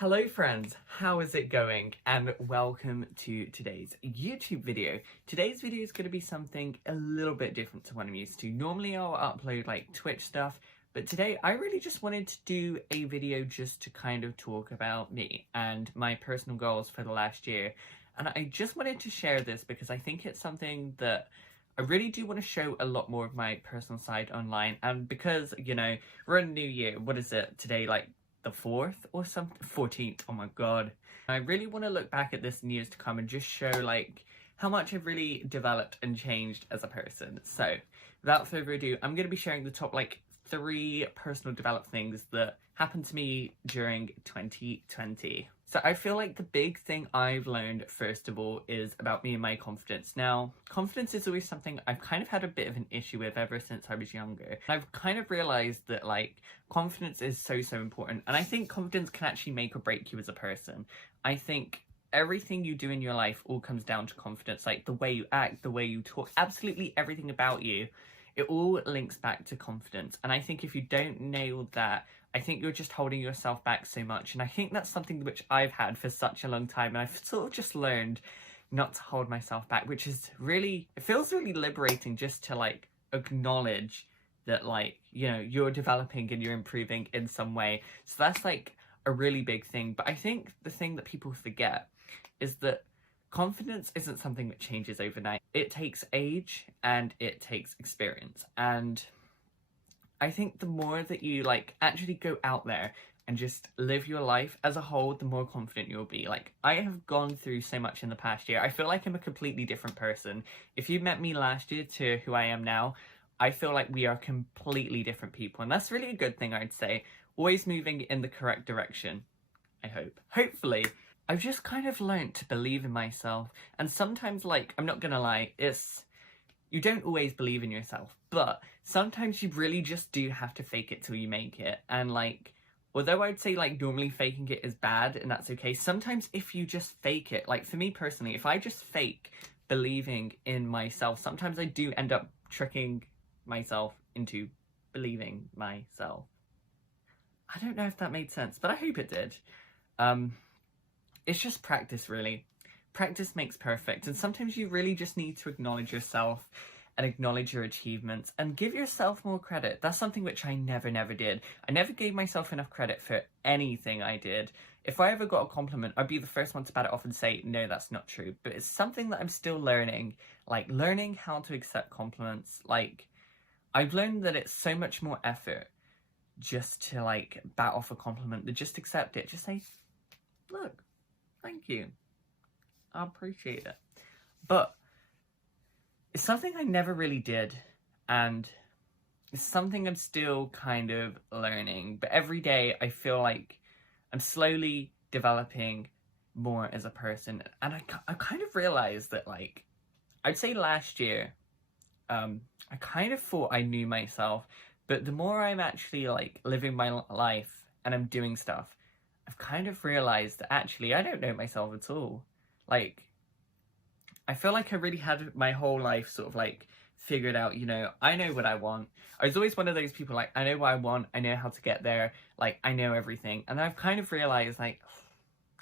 Hello friends, how is it going? And welcome to today's YouTube video. Today's video is going to be something a little bit different to what I'm used to. Normally I'll upload like Twitch stuff, but today I really just wanted to do a video just to kind of talk about me and my personal goals for the last year. And I just wanted to share this because I think it's something that I really do want to show a lot more of my personal side online. And because, you know, we're in a new year, what is it today, like the 4th or something, 14th, oh my god. I really want to look back at this in years to come and just show like how much I've really developed and changed as a person. So without further ado, I'm going to be sharing the top like 3 personal development things that happened to me during 2020. So I feel like the big thing I've learned, first of all, is about me and my confidence. Now, confidence is always something I've kind of had a bit of an issue with ever since I was younger. I've kind of realised that, like, confidence is so important. And I think confidence can actually make or break you as a person. I think everything you do in your life all comes down to confidence. Like, the way you act, the way you talk, absolutely everything about you. It all links back to confidence. And I think if you don't nail that, I think you're just holding yourself back so much. And I think that's something which I've had for such a long time. And I've sort of just learned not to hold myself back, which is really, it feels really liberating just to like acknowledge that, like, you know, you're developing and you're improving in some way. So that's like a really big thing. But I think the thing that people forget is that confidence isn't something that changes overnight. It takes age and it takes experience. And I think the more that you like actually go out there and just live your life as a whole, the more confident you'll be. Like, I have gone through so much in the past year. I feel like I'm a completely different person. If you met me last year to who I am now, I feel like we are completely different people. And that's really a good thing, I'd say. Always moving in the correct direction, I hope. Hopefully. I've just kind of learned to believe in myself. And sometimes, like, I'm not gonna lie, you don't always believe in yourself, but sometimes you really just do have to fake it till you make it. And like, although I'd say like normally faking it is bad and that's okay, sometimes if you just fake it, like for me personally, if I just fake believing in myself, sometimes I do end up tricking myself into believing myself. I don't know if that made sense, but I hope it did. It's just practice, really. Practice makes perfect, and sometimes you really just need to acknowledge yourself and acknowledge your achievements and give yourself more credit. That's something which I never did. I never gave myself enough credit for anything I did. If I ever got a compliment, I'd be the first one to bat it off and say, no, that's not true. But it's something that I'm still learning, like learning how to accept compliments. Like, I've learned that it's so much more effort just to like bat off a compliment than just accept it. Just say, look, thank you. I appreciate it. But it's something I never really did, and it's something I'm still kind of learning. But every day I feel like I'm slowly developing more as a person. And I kind of realized that, like, I'd say last year, I kind of thought I knew myself. But the more I'm actually like living my life and I'm doing stuff, I've kind of realized that actually I don't know myself at all. Like, I feel like I really had my whole life sort of like figured out, you know, I know what I want. I was always one of those people like, I know what I want, I know how to get there, like, I know everything. And I've kind of realized, like,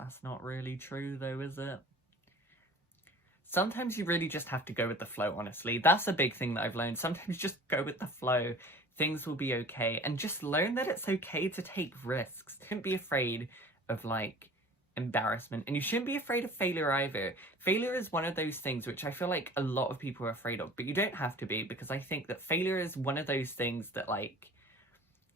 that's not really true though, is it? Sometimes you really just have to go with the flow, honestly. That's a big thing that I've learned. Sometimes just go with the flow. Things will be okay. And just learn that it's okay to take risks. Don't be afraid of, like, embarrassment, and you shouldn't be afraid of failure either. Failure is one of those things which I feel like a lot of people are afraid of, but you don't have to be, because I think that failure is one of those things that, like,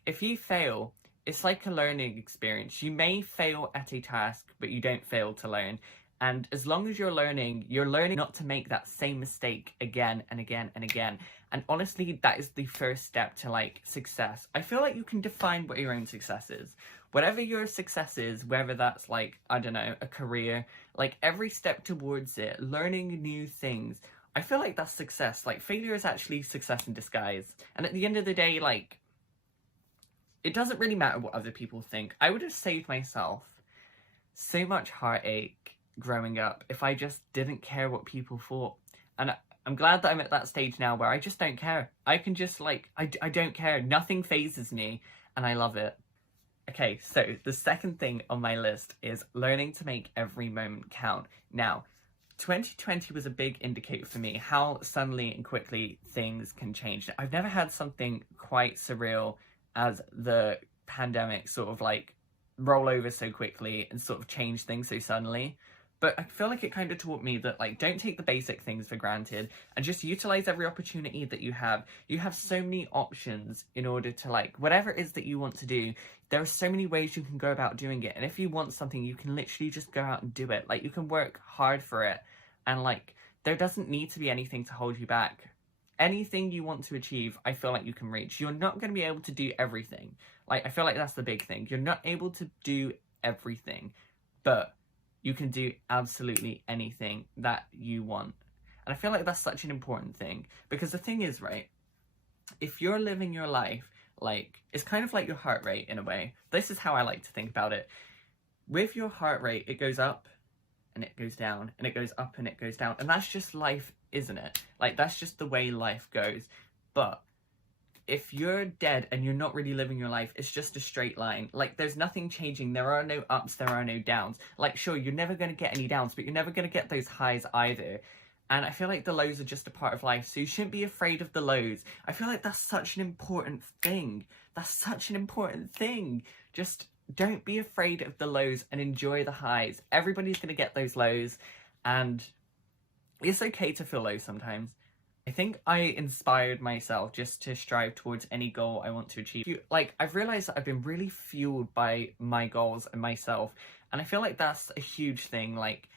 if you fail, it's like a learning experience. You may fail at a task, but you don't fail to learn. And as long as you're learning not to make that same mistake again and again and again. And honestly, that is the first step to, like, success. I feel like you can define what your own success is. Whatever your success is, whether that's, like, I don't know, a career, like, every step towards it, learning new things, I feel like that's success. Like, failure is actually success in disguise. And at the end of the day, like, it doesn't really matter what other people think. I would have saved myself so much heartache growing up if I just didn't care what people thought. And I'm glad that I'm at that stage now where I just don't care. I can just, like, I don't care. Nothing phases me, and I love it. Okay, so the second thing on my list is learning to make every moment count. Now, 2020 was a big indicator for me how suddenly and quickly things can change. I've never had something quite surreal as the pandemic sort of like roll over so quickly and sort of change things so suddenly. But I feel like it kind of taught me that, like, don't take the basic things for granted and just utilize every opportunity that you have. You have so many options in order to, like, whatever it is that you want to do, there are so many ways you can go about doing it. And if you want something, you can literally just go out and do it. Like, you can work hard for it. And, like, there doesn't need to be anything to hold you back. Anything you want to achieve, I feel like you can reach. You're not going to be able to do everything. Like, I feel like that's the big thing. You're not able to do everything. But you can do absolutely anything that you want. And I feel like that's such an important thing. Because the thing is, right, if you're living your life, like, it's kind of like your heart rate in a way. This is how I like to think about it. With your heart rate, it goes up and it goes down and it goes up and it goes down. And that's just life, isn't it? Like, that's just the way life goes. But if you're dead and you're not really living your life, it's just a straight line. Like, there's nothing changing. There are no ups, there are no downs. Like, sure, you're never going to get any downs, but you're never going to get those highs either. And I feel like the lows are just a part of life, so you shouldn't be afraid of the lows. I feel like that's such an important thing. That's such an important thing. Just don't be afraid of the lows and enjoy the highs. Everybody's going to get those lows, and it's okay to feel low sometimes. I think I inspired myself just to strive towards any goal I want to achieve. Like, I've realised that I've been really fueled by my goals and myself, and I feel like that's a huge thing. Like,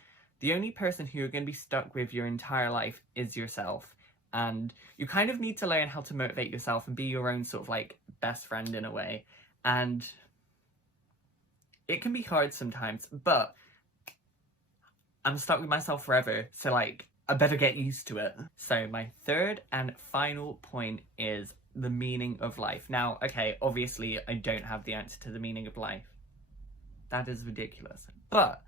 the only person who you're going to be stuck with your entire life is yourself, and you kind of need to learn how to motivate yourself and be your own sort of, like, best friend in a way. And it can be hard sometimes, but I'm stuck with myself forever, so, like, I better get used to it. So my third and final point is the meaning of life. Now, okay, obviously I don't have the answer to the meaning of life. That is ridiculous. But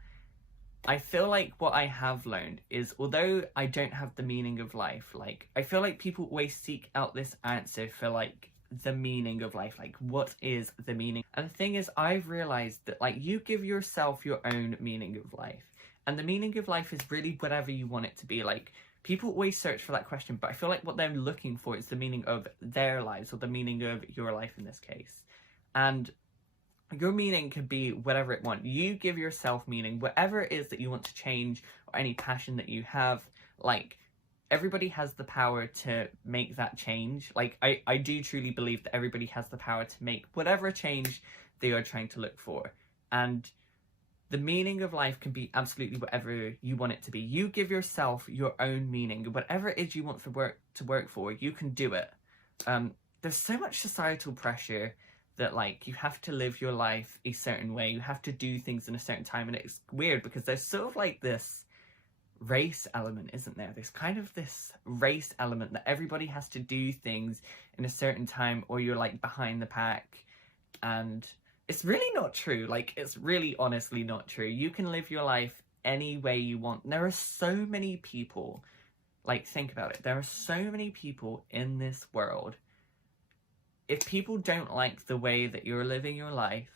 I feel like what I have learned is, although I don't have the meaning of life, like, I feel like people always seek out this answer for, like, the meaning of life. Like, what is the meaning? And the thing is, I've realized that, like, you give yourself your own meaning of life. And the meaning of life is really whatever you want it to be. Like, people always search for that question, but I feel like what they're looking for is the meaning of their lives, or the meaning of your life in this case. And your meaning could be whatever it wants. You give yourself meaning, whatever it is that you want to change, or any passion that you have. Like, everybody has the power to make that change. Like, I do truly believe that everybody has the power to make whatever change they are trying to look for. And the meaning of life can be absolutely whatever you want it to be. You give yourself your own meaning. Whatever it is you want to work for, you can do it. There's so much societal pressure that, like, you have to live your life a certain way. You have to do things in a certain time. And it's weird because there's sort of like this race element, isn't there? There's kind of this race element that everybody has to do things in a certain time, or you're, like, behind the pack. And it's really not true. Like, it's really honestly not true. You can live your life any way you want. There are so many people, like, think about it. There are so many people in this world. If people don't like the way that you're living your life,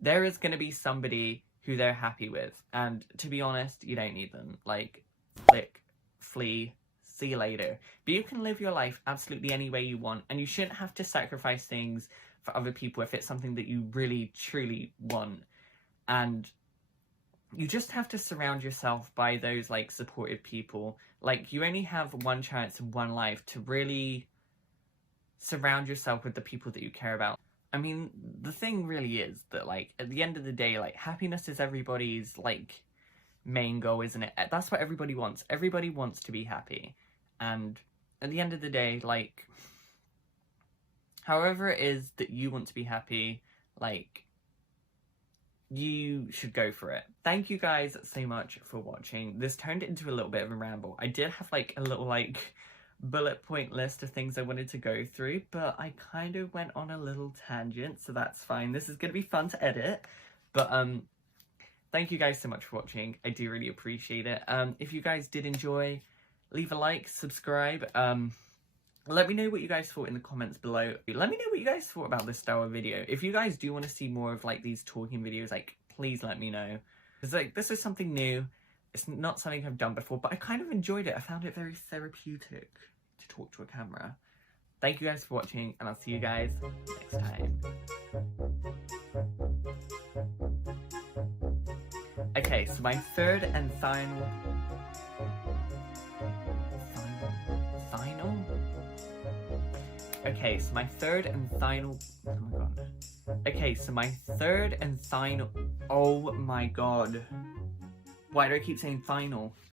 there is going to be somebody who they're happy with. And to be honest, you don't need them. Like, click, flee, see you later. But you can live your life absolutely any way you want, and you shouldn't have to sacrifice things for other people if it's something that you really truly want. And you just have to surround yourself by those, like, supportive people. Like, you only have one chance in one life to really surround yourself with the people that you care about. I mean, the thing really is that, like, at the end of the day, like, happiness is everybody's, like, main goal, isn't it? That's what everybody wants. Everybody wants to be happy. And at the end of the day, like, however it is that you want to be happy, like, you should go for it. Thank you guys so much for watching. This turned into a little bit of a ramble. I did have, like, a little, like, bullet point list of things I wanted to go through, but I kind of went on a little tangent, so that's fine. This is going to be fun to edit. But, thank you guys so much for watching. I do really appreciate it. If you guys did enjoy, leave a like, subscribe. Let me know what you guys thought in the comments below. Let me know what you guys thought about this style of video. If you guys do want to see more of like these talking videos, like please let me know. Because like this is something new. It's not something I've done before, but I kind of enjoyed it. I found it very therapeutic to talk to a camera. Thank you guys for watching, and I'll see you guys next time. Okay, so my third and final... Okay, so my third and final... Oh my god. Okay, so my third and final... Oh my god. Why do I keep saying final?